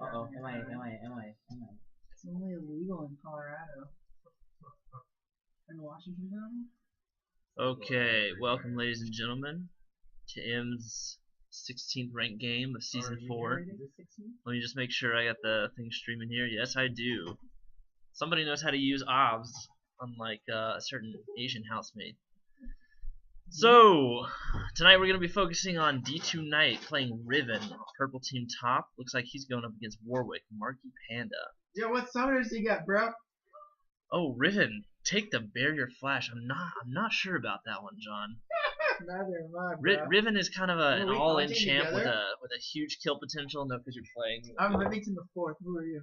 Uh-oh, am I? It's only illegal in Colorado. And Washington now? Okay, welcome ladies and gentlemen to M's 16th ranked game of season 4. Let me just make sure I got the thing streaming here. Yes, I do. Somebody knows how to use OBS, unlike a certain Asian housemate. So, tonight we're going to be focusing on d2knight playing Riven, purple team top. Looks like he's going up against Warwick, Marky Panda. Yo, what summoners you got, bro? Oh, Riven, take the barrier flash. I'm not sure about that one, John. Neither am I, bro. Riven is kind of an all-in champ with together? a huge kill potential. No, because you're playing. I'm Rivington the 4th. Who are you?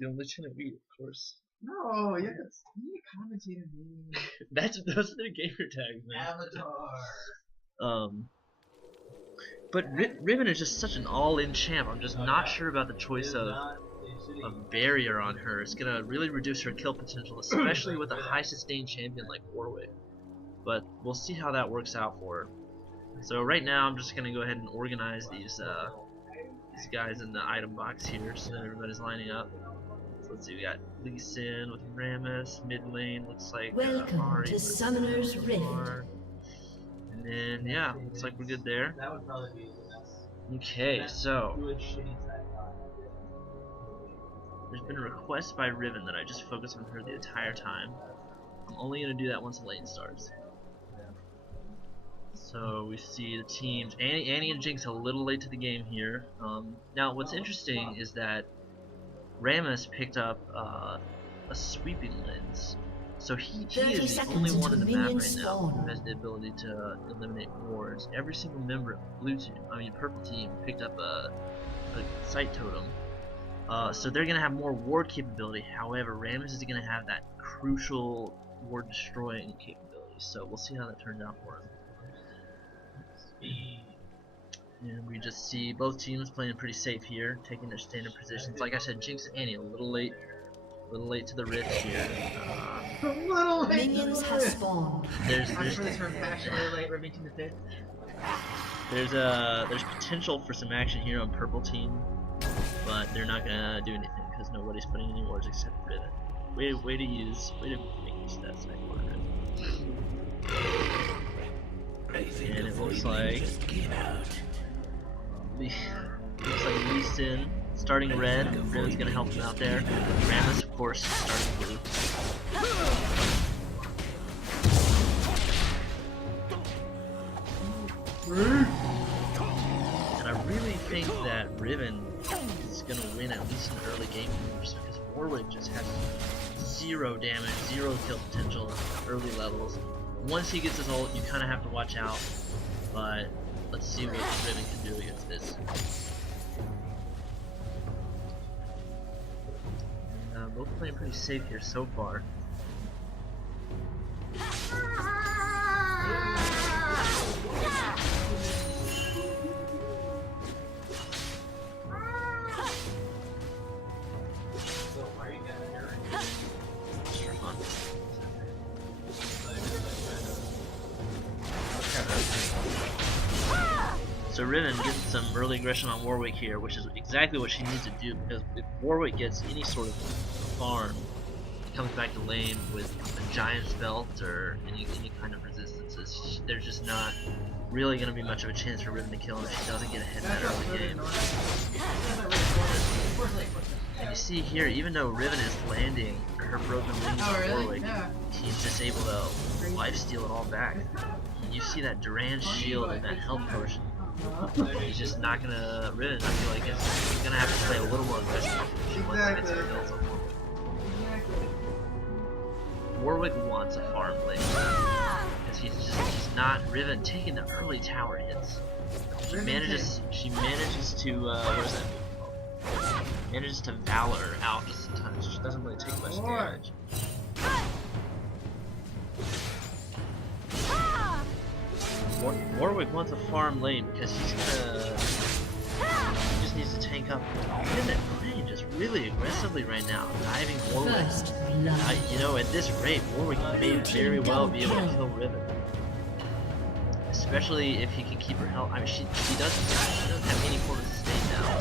The Lieutenant Wheat, of course. No, you're commentator me. Those are their gamer tags, man. Avatar. But Riven is just such an all-in champ. I'm just not sure about the choice of barrier on her. It's gonna really reduce her kill potential, especially with a high sustained champion like Warwick. But we'll see how that works out for her. So right now, I'm just gonna go ahead and organize these guys in the item box here, so that everybody's lining up. So let's see, we got Lee Sin with Rammus, mid lane looks like Welcome Ari to with Summoner's Rift. and then yeah, looks like we're good there. That would probably be the best. Okay, so Good shitty side. there's been a request by Riven that I just focus on her the entire time. I'm only gonna do that once the lane starts. So we see the teams. Annie and Jinx a little late to the game here. Now what's interesting is that Rammus picked up a sweeping lens, so he is the only one in the map right now who has the ability to eliminate wards. Every single member of purple team picked up a sight totem, so they're gonna have more ward capability. However, Rammus is gonna have that crucial ward destroying capability. So we'll see how that turns out for him. And we just see both teams playing pretty safe here, taking their standard positions. Like I said, Jinx and Annie a little late to the rift here. Minions have spawned. There's potential for some action here on purple team, but they're not gonna do anything because nobody's putting any wards except Riven. Way to make use that side corner. And it looks like Lee Sin starting red. Riven's gonna help him out there. Rammus, of course, starting blue. And I really think that Riven is gonna win at least in early game moves because Warwick just has 0 damage, 0 kill potential at early levels. Once he gets his ult, you kind of have to watch out, but let's see what Riven can do against this. And, both playing pretty safe here so far. So Riven getting some early aggression on Warwick here, which is exactly what she needs to do, because if Warwick gets any sort of farm, comes back to lane with a Giant's Belt or any kind of resistances, there's just not really going to be much of a chance for Riven to kill him if she doesn't get ahead in that early game. And you see here, even though Riven is landing her broken wings on Warwick, he's just able to lifesteal it all back. And you see that Duran's shield and that health potion. He's just not gonna. Riven, I feel like he's gonna have to play a little more aggressive once he gets some kills on Warwick. Warwick wants a farm lane because he's not. Riven taking the early tower hits. She manages to what is that? Manages to Valor out just in time. She doesn't really take much damage. Warwick wants a farm lane because he just needs to tank up. He's in range just really aggressively right now, diving Warwick. You know, at this rate, Warwick may very well be able to kill Riven, especially if he can keep her health. I mean, she doesn't have any form of sustain now.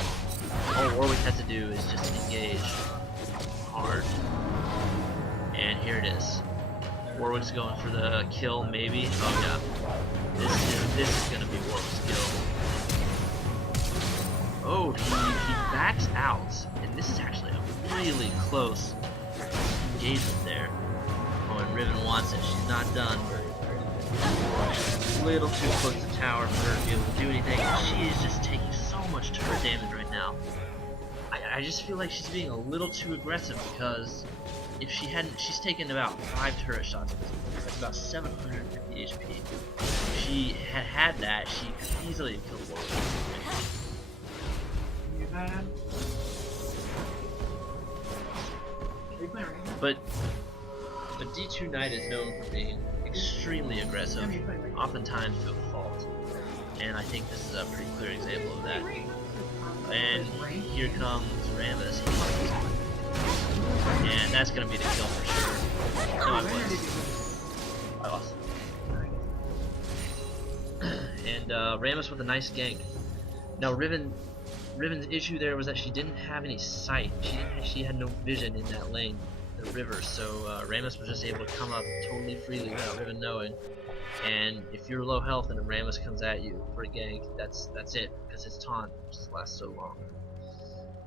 All Warwick has to do is just engage hard, and here it is. Warwick's going for the kill, maybe. Oh yeah, this is gonna be Warwick's kill. Oh, he backs out, and this is actually a really close engagement there. Oh, and Riven wants it. She's not done. A little too close to tower for her to be able to do anything. She is just taking so much turret damage right now. I just feel like she's being a little too aggressive, because if she hadn't, she's taken about 5 turret shots. That's about 750 HP. If she had that, she could easily have killed Warwick. But d2knight is known for being extremely aggressive, oftentimes to a fault, and I think this is a pretty clear example of that. And here comes Rammus, and that's going to be the kill for sure. No, I was. I lost. And Rammus with a nice gank. Now Riven's issue there was that she didn't have any sight. She had no vision in that lane, the river. So Rammus was just able to come up totally freely without Riven knowing. And if you're low health and a Rammus comes at you for a gank, that's it, because his taunt just lasts so long.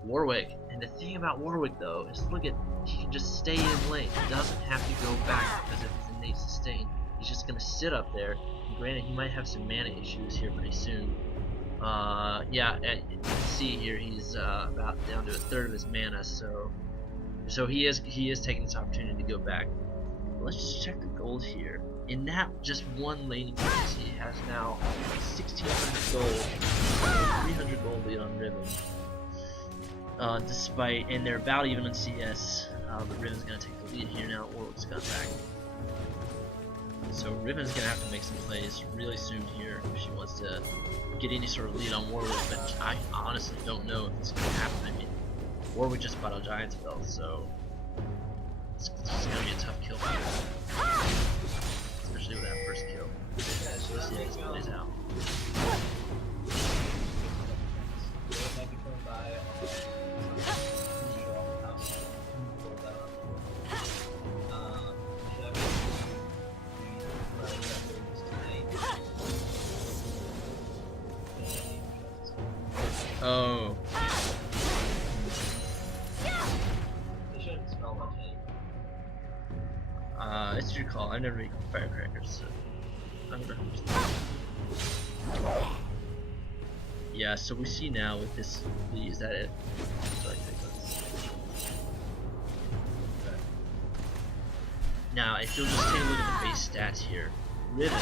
Warwick, and the thing about Warwick though is, look at, he can just stay in lane. He doesn't have to go back because of his innate sustain. He's just gonna sit up there. And granted, he might have some mana issues here pretty soon. Yeah, you can see here he's about down to 1/3 of his mana, so he is taking this opportunity to go back. But let's just check the gold here. In that just one laning phase, he has now 1,600 gold, 300 gold lead on Riven. Despite, and they're about even on CS, but Riven's gonna take the lead here now. Warwick's got back. So Riven's gonna have to make some plays really soon here if she wants to get any sort of lead on Warwick, but I honestly don't know if it's gonna happen. I mean, Warwick just bought a Giant's Belt, so it's gonna be a tough kill for her, especially with that first kill. So let's see if this plays out. Oh. It's your call. I've never eaten firecrackers, so I don't know. Yeah, so we see now with this, is that it? Now, if you'll just take a look at the base stats here, Riven,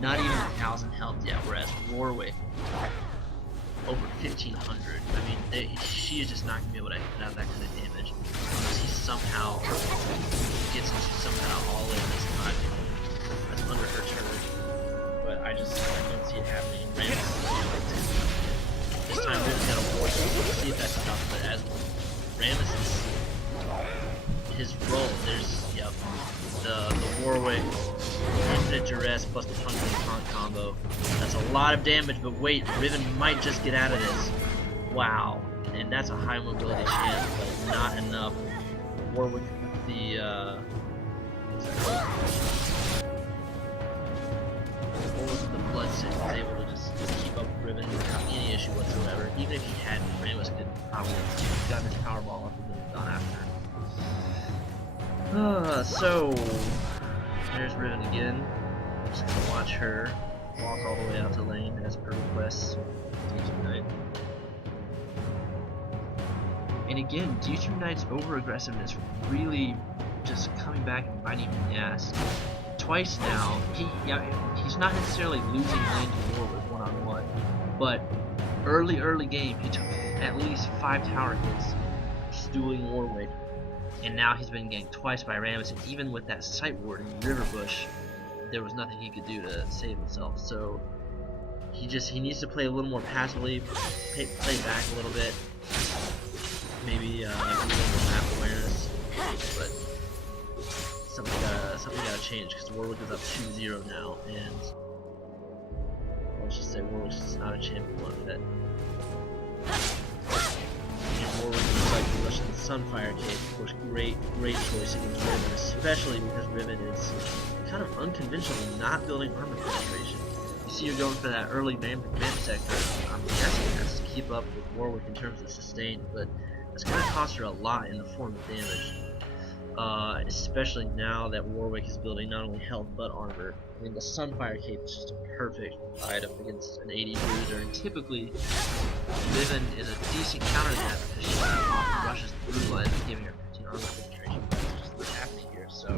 not even 1,000 health yet, whereas Warwick, over 1,500. I mean, she is just not going to be able to put out that kind of damage unless he somehow gets into all in this time. That's under her turret. But I don't see it happening. This time Riven's got a ward. We'll see if that's enough. But as Rammus is his role, there's the Warwick infinite duress plus the punch and taunt combo. That's a lot of damage, but wait, Riven might just get out of this. Wow, and that's a high mobility chance, but not enough. Warwick with the bloodset was able to just keep up with Riven without any issue whatsoever. Even if he hadn't, Rammus could probably have gotten his powerball up and gone after him. So there's Riven again. Just gonna watch her walk all the way out to lane as per request. d2knight. And again, d2knight's over aggressiveness really just coming back and biting him in the ass. Twice now, he's not necessarily losing lane to Warwick one-on-one, but early game he took at least 5 tower hits dueling Warwick. And now he's been ganked twice by Rammus, and even with that sight ward in River Bush, there was nothing he could do to save himself. So he needs to play a little more passively, play back a little bit, maybe a little more map awareness. But something gotta change because Warwick is up 2-0 now, and let's just say Warwick's just not a champion one bit. And Warwick looks like Russian Sunfire Cape, of course, great choice against Riven, especially because Riven is kind of unconventionally not building armor penetration. You see, you're going for that early vamp sector. I'm guessing that's to keep up with Warwick in terms of sustain, but it's going to cost her a lot in the form of damage. Especially now that Warwick is building not only health but armor. I mean, the Sunfire Cape is just a perfect item against an 80 bruiser, and typically Riven is a decent counter to that because she often rushes through line, giving her 15 armor penetration. That's just what's happening here. So,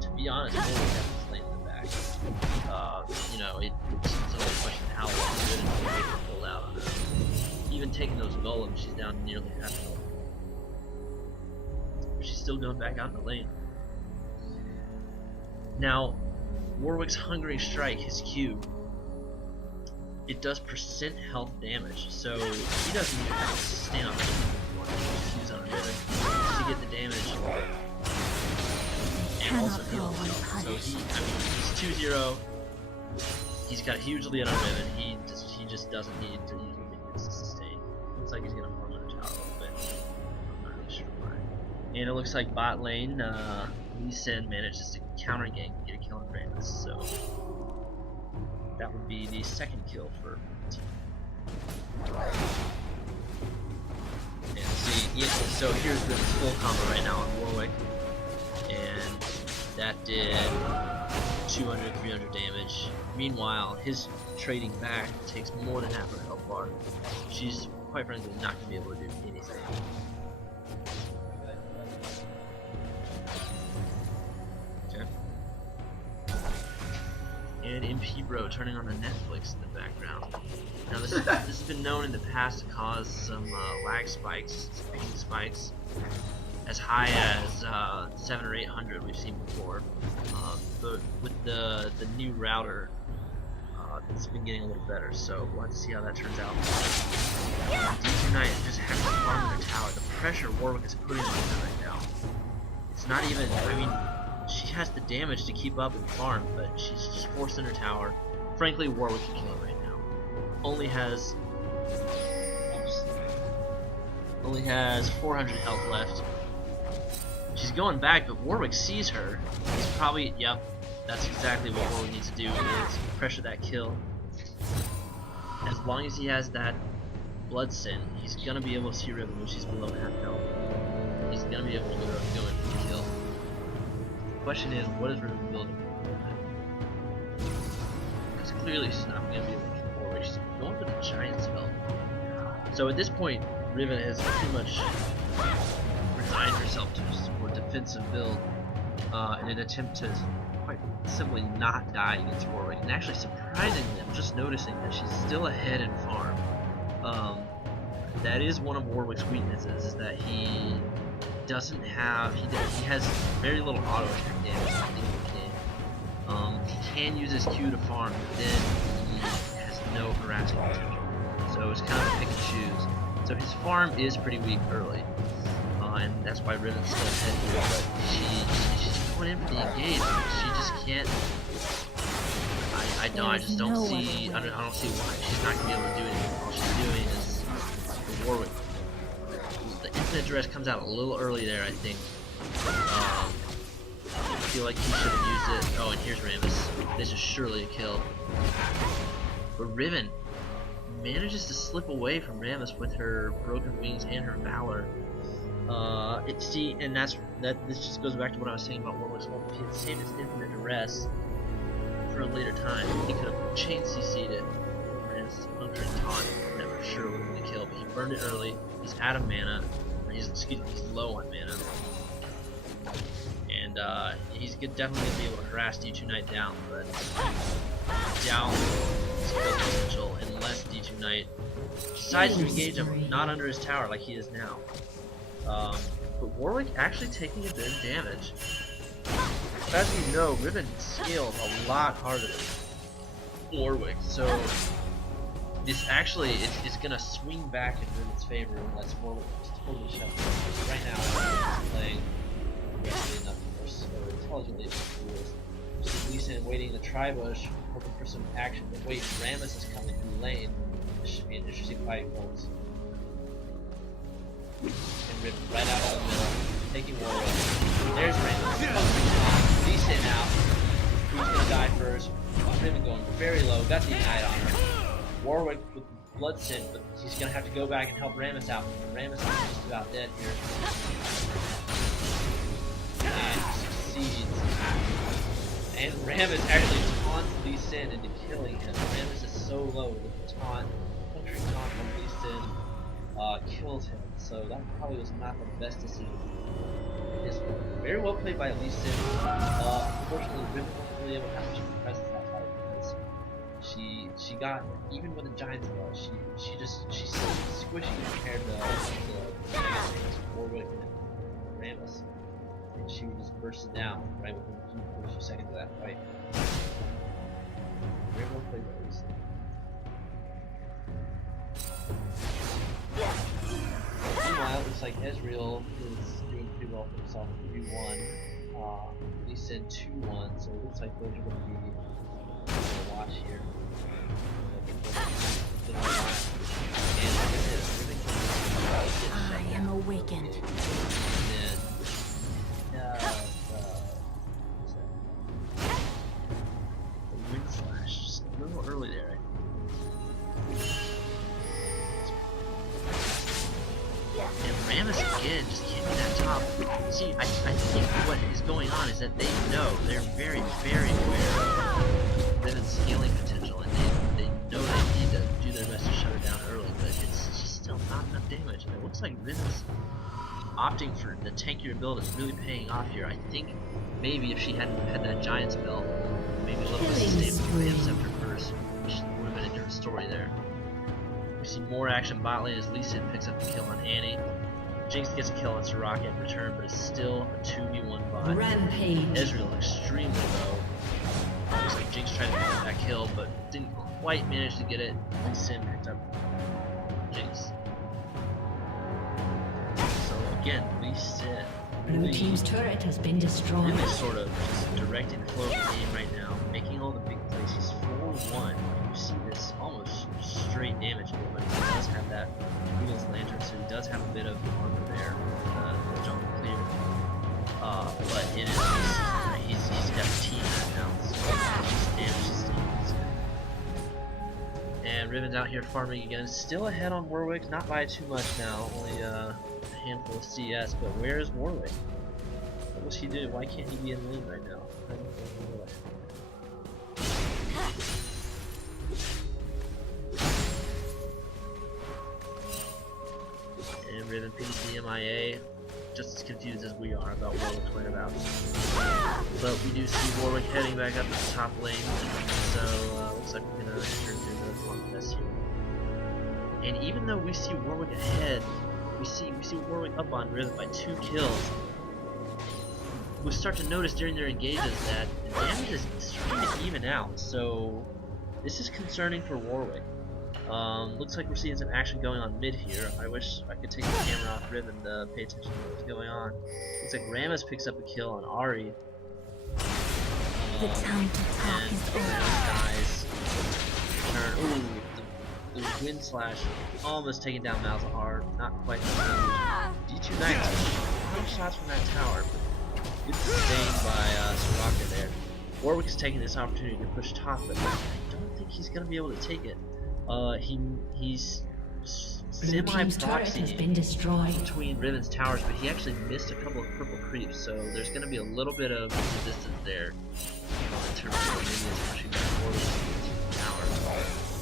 to be honest, Warwick has to slay in the back. You know, it's only a question of how long Riven can pull out on her. Even taking those golems, she's down nearly half health. She's still going back out in the lane. Now, Warwick's Hungering Strike, his Q, it does percent health damage, so he doesn't even have to sustain on anything anymore. He just use on a Riven to get the damage and also heal himself. So he's 2-0. He's got a huge lead on Riven. He just doesn't need to use minions to sustain. Looks like he's gonna farm under tower a little bit. I'm not really sure why. And it looks like bot lane, Lee Sin manages to counter gank and get a kill on Randus, so that would be the second kill for team. And see, yeah, so here's the full combo right now on Warwick, and that did 200, 300 damage. Meanwhile, his trading back takes more than half her health bar. She's quite frankly not going to be able to do anything. And MP Bro turning on the Netflix in the background. Now this has been known in the past to cause some lag spikes, ping spikes, as high as 700 or 800 we've seen before. But with the new router, it's been getting a little better, so we'll have to see how that turns out. d2knight just having to farm their tower. The pressure Warwick is putting on her right now. It's not even, I mean, she has the damage to keep up and farm, but she's just forced in her tower. Frankly, Warwick can kill her right now. Only has 400 health left. She's going back, but Warwick sees her. He's probably, yep, that's exactly what Warwick needs to do, is pressure that kill. As long as he has that Blood Sin, he's gonna be able to see Riven when she's below half health. He's gonna be able to go in for the kill. The question is, what is Riven building? Because clearly she's not going to be able to kill Warwick. She's going for the giant spell. So at this point, Riven has pretty much resigned herself to a more defensive build in an attempt to quite simply not die against Warwick. And actually, surprisingly, I'm just noticing that she's still ahead in farm. That is one of Warwick's weaknesses, is that he doesn't have, he has very little auto attack damage at the end of the game. He can use his Q to farm, but then he has no harassing potential. So it's kind of a pick and choose. So his farm is pretty weak early, and that's why Riven's still ahead here. But she's going in for the engage. She just can't. I just don't see. I don't see why she's not gonna be able to do anything. All she's doing is Warwick. The infinite duress comes out a little early there, I think. I feel like he should have used it. Oh, and here's Rammus. This is surely a kill. But Riven manages to slip away from Rammus with her broken wings and her valor. And this just goes back to what I was saying about Warwick's ult. If he had saved his infinite duress for a later time, he could have chain CC'd it. Rammus' hunter and taunt. That for sure would have been a kill, but he burned it early. He's out of mana. He's low on mana. And he's definitely going to be able to harass d2knight down, but down is kill potential unless d2knight decides to engage him, not under his tower like he is now. But Warwick actually taking a bit of damage. As we know, Riven scaled a lot harder than Warwick, so this actually is going to swing back in Riven's favor unless Warwick is totally shut down. Right now, he's playing aggressively enough for us. intelligently with the rules. See Lee Sin waiting in the tri-bush, hoping for some action, but wait, Rammus is coming through lane. This should be an interesting fight, folks. And Riven right out of the middle, taking Warwick. There's Rammus. Lee Sin out. Who's gonna die first? Riven going very low, got the ignite on her. Warwick with Blood Sin, but he's gonna have to go back and help Rammus out. Rammus is just about dead here. And succeeds. And Rammus actually taunts Lee Sin into killing him. Rammus is so low with the taunt. Country taunt from Lee Sin kills him. So that probably was not the best decision. It's very well played by Lee Sin. Unfortunately, Riven wasn't really able to have much of a presence that fight because she got, even with a giant spell, she's so squishy compared to the Warwick and Rammus. And she just bursted down right within the first few seconds of that fight. Very well played by Lee Sin. Meanwhile, it looks like Ezreal is doing pretty well for himself in 3-1. Lee Sin 2-1, so it looks like those are going to be a watch here. I am awakened. The wind slash, just a little early there. And Rammus again just can't be that top. See, I think what is going on is that they know, they're very, very aware of Riven's scaling potential, and they know they need to do their best to shut it down early, but it's just still not enough damage. And it looks like Riven's opting for the tankier build is really paying off here. I think maybe if she hadn't had that giant spell, maybe a little bit of stable interceptor first, which would have been a different story there. We see more action bot lane as Lee Sin picks up the kill on Annie. Jinx gets a kill on Soraka in return, but it's still a 2v1 bot. Rampage. Ezreal extremely low. Looks like Jinx tried to pick up that kill, but didn't quite manage to get it. Lee Sin picked up Jinx. So again, Lee Sin Blue team's turret has been destroyed. really sort of just directing the flow of the game right now, making all the big plays. He's 4-1. You see this almost straight damage, but he does have that Riven's Lantern, so he does have a bit of armor there, John Clear. But it is he's got a team now, so damage his team. And Riven's out here farming again, still ahead on Warwick, not by too much now, only a handful of CS. But where is Warwick? What was he doing? Why can't he be in lane right now? I don't know. And Riven pings the MIA, just as confused as we are about Warwick's whereabouts. But we do see Warwick heading back up to the top lane, so looks like we're gonna enter into the contest here. And even though we see Warwick ahead, we see Warwick up on Riven by 2 kills. We start to notice during their engages that the damage is starting to even out, so this is concerning for Warwick. Looks like we're seeing some action going on mid here. I wish I could take the camera off Riven to pay attention to what's going on. Looks like Rammus picks up a kill on Ahri. The time to talk And is over. Rammus dies. Ooh, the wind slash almost taking down Malzahar. Not quite the d2knight. A lot of shots from that tower, but good sustained by Soraka there. Warwick is taking this opportunity to push top, but I don't think he's going to be able to take it. He's Blue team's turret has been semi-proxying destroyed. between Riven's towers, but he actually missed a couple of purple creeps, so there's going to be a little bit of resistance there in terms of minions pushing back forward to the tower.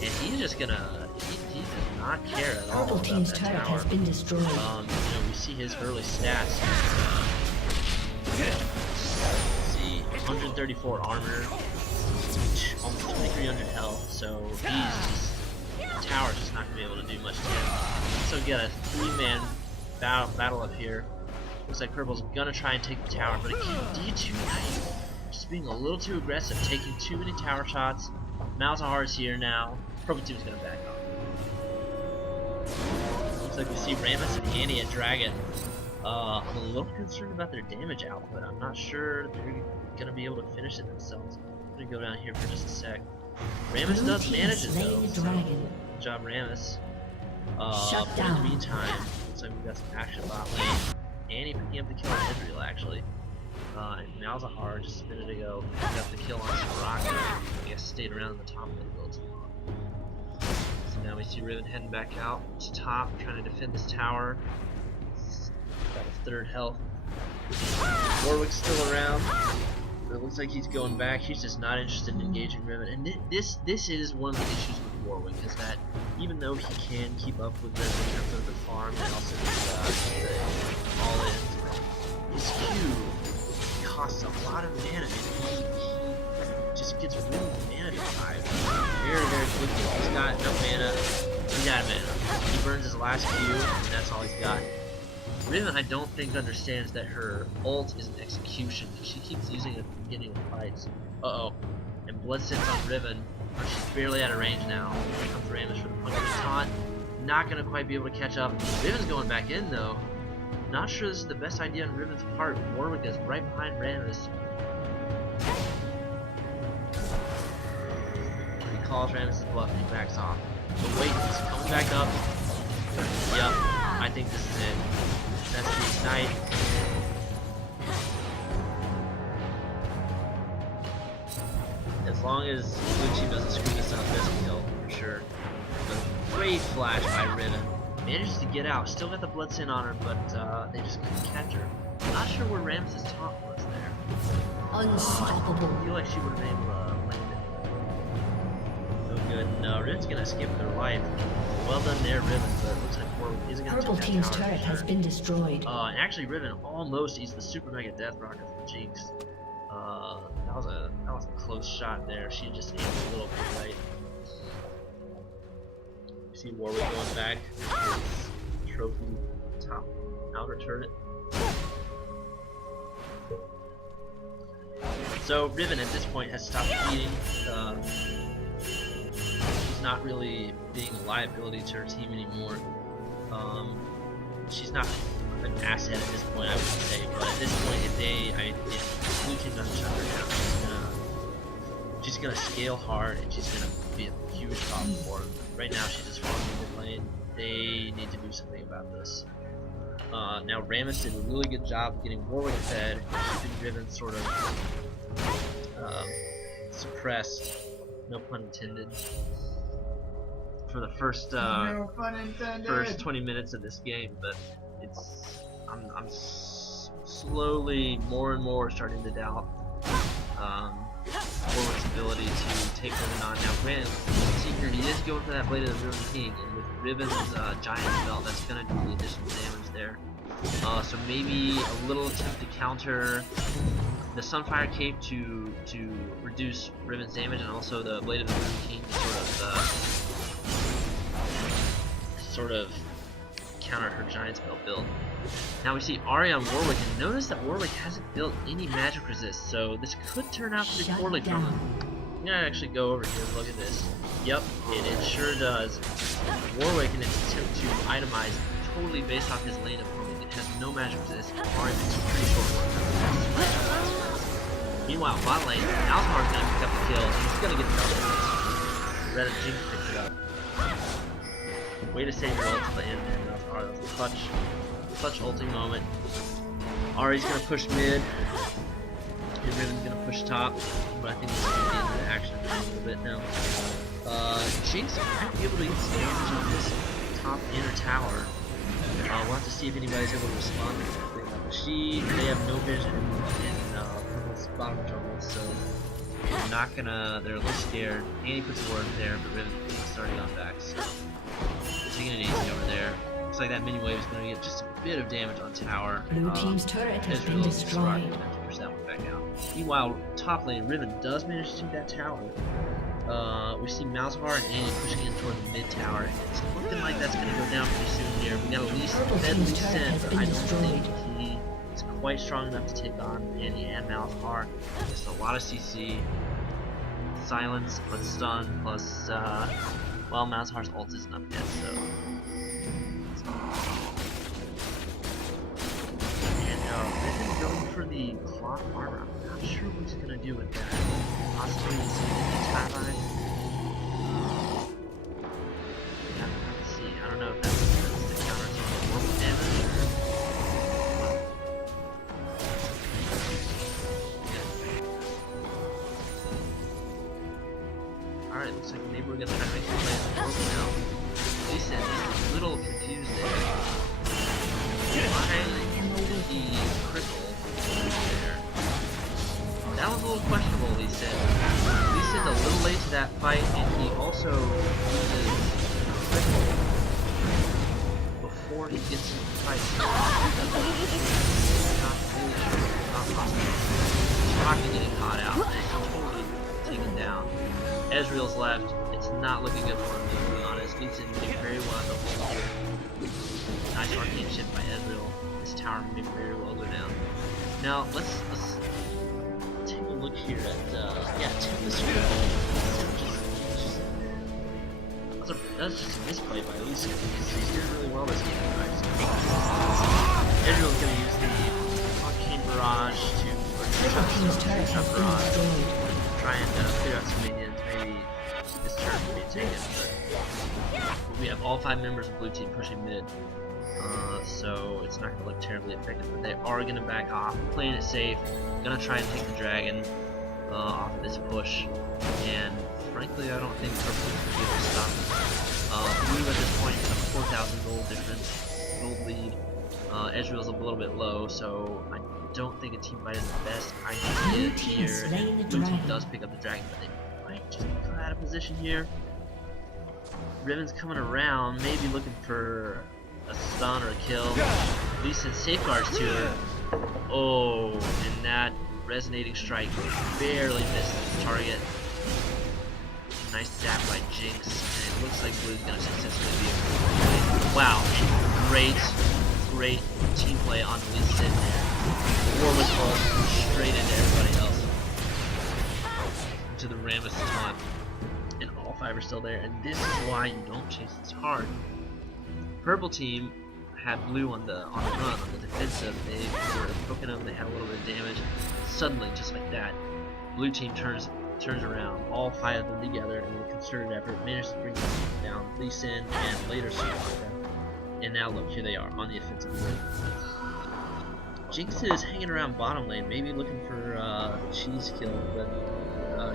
And he's just gonna, he does not care at all Purple about team's that turret tower. has been destroyed. We see his early stats. See, 134 armor, almost 2300 health, so he's just, the tower's just not gonna be able to do much to him. So we got a 3-man battle up here. Looks like Purple's gonna try and take the tower, but again, d2knight just being a little too aggressive, taking too many tower shots. Malzahar's here now. Purple team's gonna back off. Looks like we see Rammus and Annie at Dragon. I'm a little concerned about their damage output. I'm not sure they're gonna be able to finish it themselves. I'm gonna go down here for just a sec. Ramus Blue does team manage it slain though. the So dragon. good job, Ramus. Shut But in down. the meantime, looks like we've got some action bot lane. Annie picking up the kill on Israel actually. And Malzahar just a minute ago got the kill on Soraka. I guess stayed around in the top lane a little too long. So now we see Riven heading back out to top, trying to defend this tower. Got his third health. Warwick's still around. But it looks like he's going back. He's just not interested in engaging Riven. And this is one of the issues with Warwick, is that even though he can keep up with Riven in terms of the farm and also the all-ins, his Q costs a lot of mana, and he just gets really mana deprived very, very quickly. He's got no mana. He's out of mana. He burns his last Q, and that's all he's got. Riven, I don't think, understands that her ult is an execution. She keeps using it at the beginning of fights. Uh-oh. And Bloodsin's on Riven. She's barely out of range now. Here comes Ramus for the punch of the taunt. Not gonna quite be able to catch up. Riven's going back in, though. Not sure this is the best idea on Riven's part. Warwick is right behind Ramus. He calls Ramus' bluff and he backs off. But wait, he's coming back up. Yep, I think this is it. That's the ignite. As long as blue team doesn't screw this up, this will kill for sure. But great flash by Riven. Manages to get out. Still got the Bloodsin on her, but they just couldn't catch her. Not sure where Ramses' taunt was there. Unstoppable. I feel like she would have been able to land it. No good. No, Riven's gonna skip their life. Well done there, Riven, but it looks like Warwick isn't gonna Purple take that team's tower for turret has sure. been destroyed. And actually, Riven almost used the super mega death rocket for Jinx. That was a close shot there. She just aimed a little bit right. You see Warwick going back. His trophy top outer turret. So Riven at this point has stopped feeding. She's not really being a liability to her team anymore. She's not an asset at this point, I would say, but at this point, if blue team doesn't shut her down, she's gonna scale hard and she's gonna be a huge problem for them. Right now, she's just farming mid lane. They need to do something about this. Now Ramus did a really good job of getting Warwick fed, keeping Riven sort of suppressed. No pun intended. For the first No pun intended. first 20 minutes of this game, but I'm slowly more and more starting to doubt Warwick's ability to take Riven on. Now granted, see here, he is going for that Blade of the Riven King, and with Riven's Giant Spell, that's going to do the additional damage there. So maybe a little attempt to counter the Sunfire Cape to reduce Riven's damage, and also the Blade of the Riven King to sort of counter her Giant Spell build. Now we see Ahri on Warwick, and notice that Warwick hasn't built any magic resist, so this could turn out pretty Shut poorly for down. him. I'm gonna actually go over here and look at this. Yep, it sure does. Warwick, in its attempt to itemize totally based off his lane opponent, it has no magic resist. Ahri makes a pretty short work. Meanwhile, bot lane, Malzahar's gonna pick up the kill, and he's gonna get double. Red Jinx picks it up. Way to save your ult to the end there, Malzahar. That's a clutch ulting moment. Ahri's gonna push mid. And Riven's gonna push top. But I think this is gonna be into the action a little bit now. Jinx might be able to get some damage on this top inner tower. We'll have to see if anybody's able to respond to that. They have no vision in Purple's bottom jungle, so they're not gonna. They're a little scared. Annie puts a word there, but Riven's starting on back, so taking it easy over there. Looks like that mini wave is going to get just a bit of damage on tower. Blue team's turret has been destroyed. Push that one back out. Meanwhile, top lane, Riven does manage to take that tower. We see Malzahar and Annie pushing in toward the mid tower, and it's looking like that's going to go down pretty soon here. We got at least Deadly Sin, but I don't think he is quite strong enough to take on Annie and Malzahar. Just a lot of CC, silence plus stun plus well, Malzahar's ult isn't up yet, so Riven going for the cloth armor. I'm not sure what he's gonna do with that. Possibly he's gonna be tie-line. Let's see. I don't know if that's the counter to the orbital damage or. Alright, looks like maybe we're gonna try to make some plays on orbital now. Lisa is a little confused there. Why did he cripple there? That was a little questionable, Lee said. Lee said a little late to that fight, and he also uses cripple before he gets into the fight. Not really sure. Not possible. He's probably getting caught out. Totally taken down. Ezreal's left. It's not looking good for him, to be honest. Lee said doing very well at the whole here. Nice arcane shift by Ezreal. This tower may very well go down. Now let's take a look here at Tempest. That's just a misplay by Lucy because he's doing really well this game, right? Ezreal's gonna use the arcane barrage to try and clear out some minions, maybe keep this turn from being taken. But we have all 5 members of blue team pushing mid. So it's not going to look terribly effective, but they are going to back off, playing it safe, going to try and take the dragon off of this push, and frankly I don't think purple is going to be able to stop them. Blue at this point has a 4,000 gold difference, gold lead. Ezreal's a little bit low, so I don't think a team fight is the best idea here. Blue team does pick up the dragon, but they might just be out of position here. Riven's coming around, maybe looking for a stun or a kill. Lee sends safeguards to her. Oh, and that resonating strike barely missed its target. Nice zap by Jinx, and it looks like Blue's gonna successfully be able to. Wow, great team play on Lee Sin there. War was called straight into everybody else. To the Rammus taunt. And all 5 are still there, and this is why you don't chase this hard. Purple team had blue on the run, on the defensive. They were poking them, they had a little bit of damage. Suddenly, just like that, blue team turns around, all 5 of them together, and with a concerted effort managed to bring them down Lee Sin and later Solaka. And now look, here they are on the offensive board. Jinx is hanging around bottom lane, maybe looking for a cheese kill, but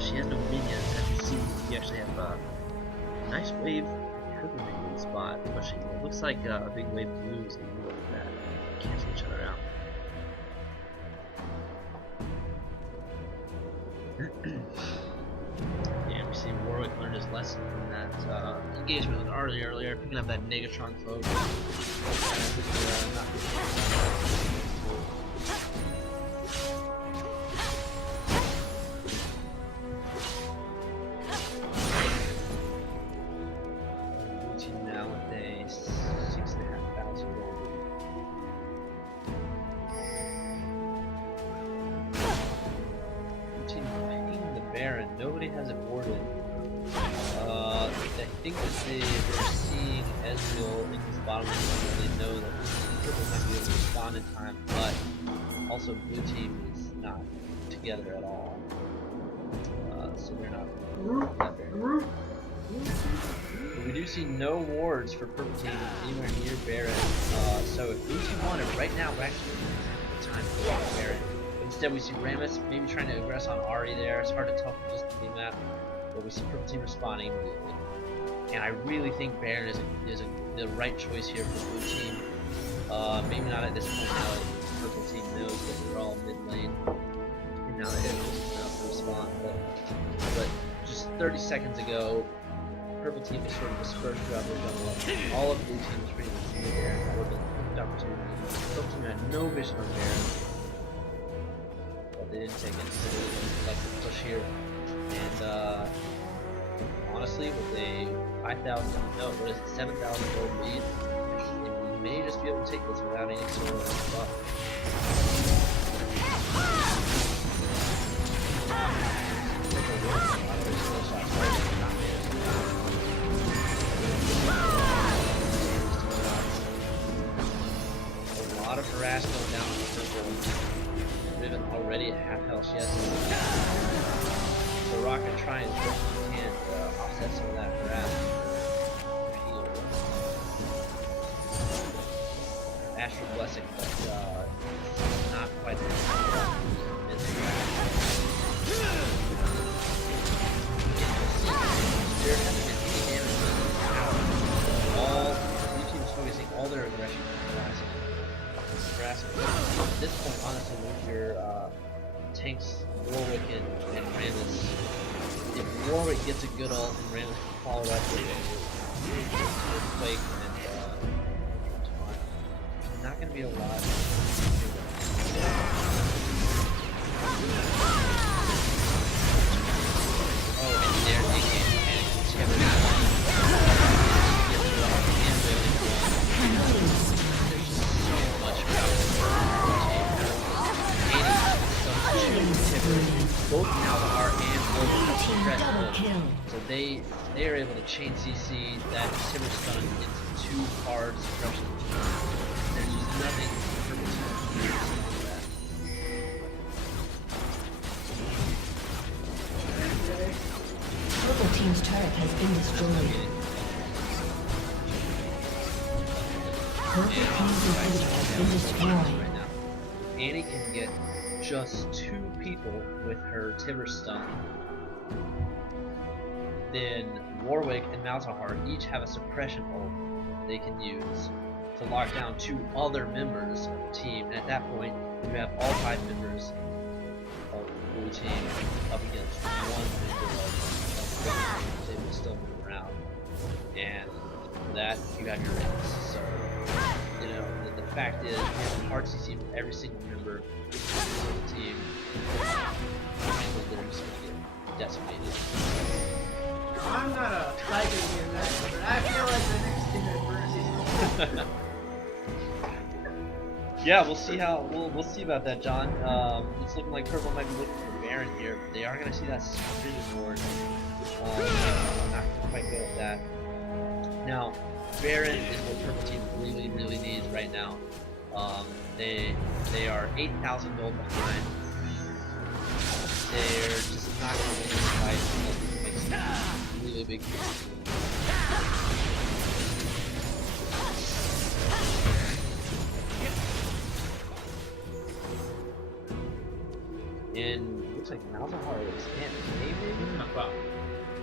she has no minions. As you see, you actually have a nice wave minion spot pushing. It looks like a big wave of blue is going to look at that. Cancel each other out. Yeah, we see Warwick learned his lesson from that engagement with Arlie earlier, picking up that Negatron cloak. Now with a 6,500 gold. Team picking the Baron. Nobody has it warded. I think that they're seeing Ezreal in his bottom lane, so they know that Purple might be able to respond in time, but also blue team is not together at all. So they're not very. But we do see no wards for purple team anywhere near Baron. So if blue team wanted right now, we're actually the time for Baron. But instead we see Rammus maybe trying to aggress on Ahri there. It's hard to tell from just the map, but we see purple team responding immediately. And I really think Baron is the right choice here for blue team. Maybe not at this point now that purple team knows that we're all mid lane. And now they have enough to respond. But just 30 seconds ago, purple team is sort of dispersed throughout their jungle. All of blue team is pretty much in there. That would have been a perfect opportunity. Purple team had no vision on Baron, but they didn't take it. So they would like to push here. And honestly, with a 7,000 gold lead, we may just be able to take this without any sort of buff. A lot of harass going down on the purple. she has so Rock can try and do what he can to offset some of that harass. Astral Blessing, but not quite there. There hasn't been any damage out. All blue team is focusing all their aggression on harassing. At this point, honestly, with your tanks, Warwick and Rammus, if Warwick gets a good ult and Rammus can follow up with Quake and not going to be a lot. Oh, and there they came. Both Malzahar and Warwick have so they are able to chain CC that Timber Stun into 2 hard suppression. There's just nothing purple to do that. Purple team's turret has been destroyed. Purple team's inhibitor has been destroyed. Right now. Annie can get just 2 people with her Timber Stun. Then Warwick and Malzahar each have a suppression ult they can use to lock down 2 other members of the team. And at that point, you have all 5 members of the blue team up against 1 member of the red team. They will still move around. And for that, you have your rings. So, you know, the fact is, you have a hard CC with every single member of the team. They're just going to get decimated. I'm not a psychic in that, but I feel like the next team at Mercy's. Yeah, we'll see how we'll see about that, John. It's looking like Purple might be looking for Baron here. They are going to see that Vision Ward. I'm not quite good with that. Now, Baron is what Purple team really needs right now. They are 8,000 gold behind. They're just not going to win this fight unless we make some really big moves. And it looks like Malzahar is maybe? Wow.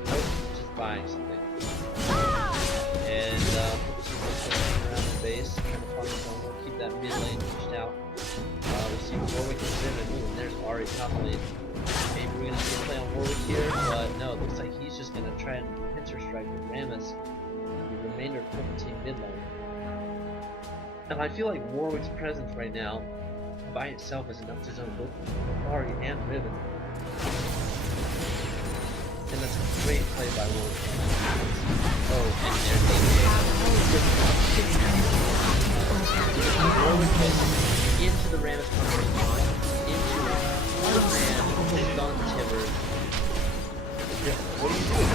Nope, just buying something. And around the base, trying to find someone. We'll keep that mid lane pushed out. We'll see Warwick is in and ooh, there's Ari top lane. Maybe we're gonna see a play on Warwick here, but no, it looks like he's just gonna try and pincer strike with Rammus and the remainder of Purple team mid lane. And I feel like Warwick's presence right now by itself is enough to zone both Ari and Riven. And that's a great play by Warwick. Oh, and there's Warwick into the Rammus country, into the man, stun Timber. What are you doing?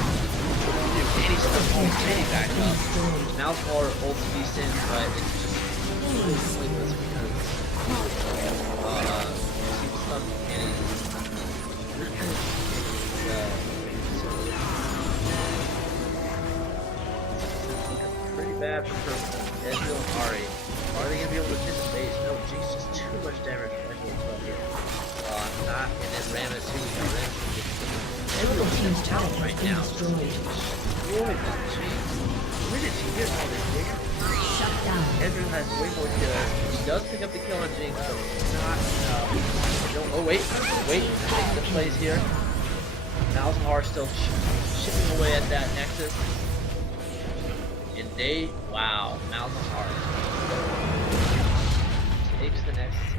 Danny stunned home, Danny back up. Malzahar ults decent, but it's just pointless because she stunned Danny. Pretty bad for Purple. Ezreal and Ari. Are they going to be able to hit the base? No, Jinx just too much damage from Ezreal here. Not, and then Rammus, who is Purple team's turret has right been now. destroyed. Destroyed that Jinx. Where did she get all this bigger? Shut down. Ezreal has way more kills. He does pick up the kill on Jinx, but not enough. Oh, wait. Jinx the plays here. Malzahar still chipping away at that Nexus. And wow, Malzahar takes the Nexus